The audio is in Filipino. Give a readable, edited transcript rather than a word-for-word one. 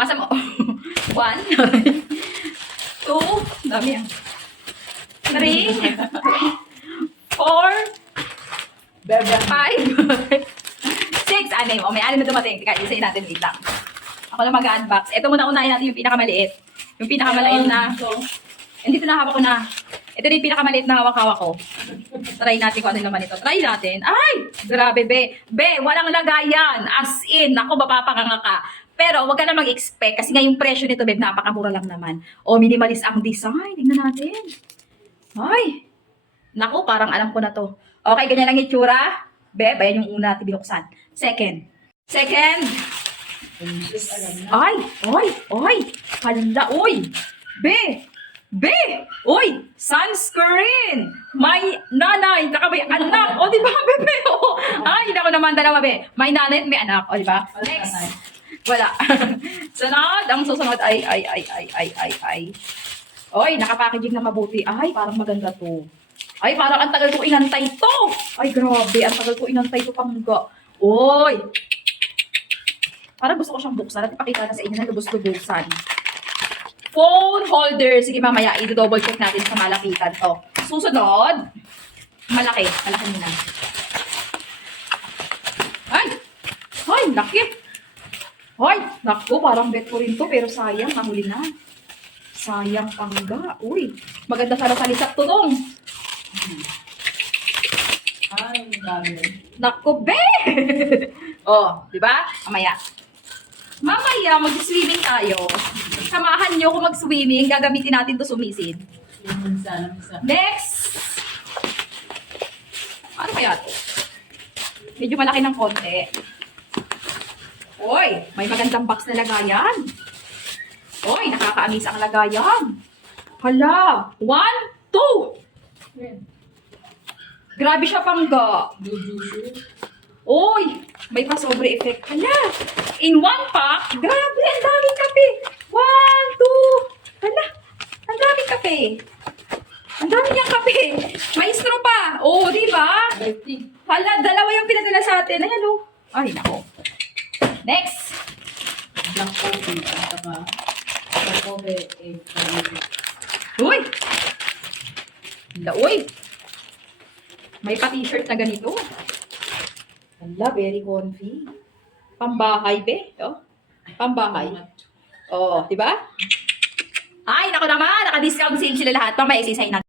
Pasa mo. 1, 2, dami yan. 3, 4, Bebe. 5, 6, anim. O, may anim na dumating. Teka, isayin natin. Wait lang. Ako na mag-unbox. Ito muna unahin natin yung pinakamaliit. Yung pinakamaliit na... Dito na hawak ko na. Ito na yung pinakamaliit na hawak-hawak ko. Try natin kung ano yung laman ito. Try natin. Ay! Grabe, be. Be, walang lagayan. As in, ako, mapapanganga ka. Pero, wag ka na mag-expect. Kasi nga yung presyo nito, babe, napakamura lang naman. O, minimalist ang design. Tingnan natin. Ay! Naku, parang alam ko na to. Okay, ganyan lang yung itsura. Be, ayan yung una natin binuksan. Second. Ay! Hala, uy! Be! Uy! Sunscreen! May nanay, tsaka may anak. O, di ba, bebe? O, ay, naku naman, dalawa, be. May nanay at may anak. O, di ba? Next. Wala. Sunod. Ang susunod ay. Oy, nakapackaging na mabuti. Ay, parang maganda to. Ay, parang ang tagal ko inantay to. Ay, grabe. Ang tagal ko inantay to, pangga. Oy! Parang gusto ko siyang buksan at ipakita na sa inyo na lubos-lubusan. Phone holder. Sige, mamaya, i-double check natin sa malapitan to. Susunod. Malaki. Malaki muna. Ay, laki. Ay, naku, parang bet ko rin to, pero sayang, nahuli na. Sayang pangga. Uy, maganda sana sa lisap to dong. Ay, dami. Naku, be! Oh, di ba? Mamaya, mag-swimming tayo. Samahan niyo kung mag-swimming. Gagamitin natin to sumisid. Minsan. Next! Ano kaya to? Medyo malaki ng konti. Oy, may magandang box na lagayan. Oy, nakakaamis ang lagayan. Hala, 1, 2. Grabe siya, pangga. Oy, may pa-sobre effect. Hala, in 1 pack, grabe, ang daming kape. 1, 2. Hala, ang daming kape. Ang dami niyang kape. May straw pa. Oh, di ba? Hala, dalawa yung pinadala sa atin. Ayan, oh. Ay, nako. Next. Black coffee. Saka, black coffee. Uy! Hala, uy! May pa-t-shirt na ganito. Hala, very comfy. Pambahay, be. Oh. Pambahay. Oh, di ba? Ay, nako naman. Naka-discount sale sila lahat. Mamaya isisay natin.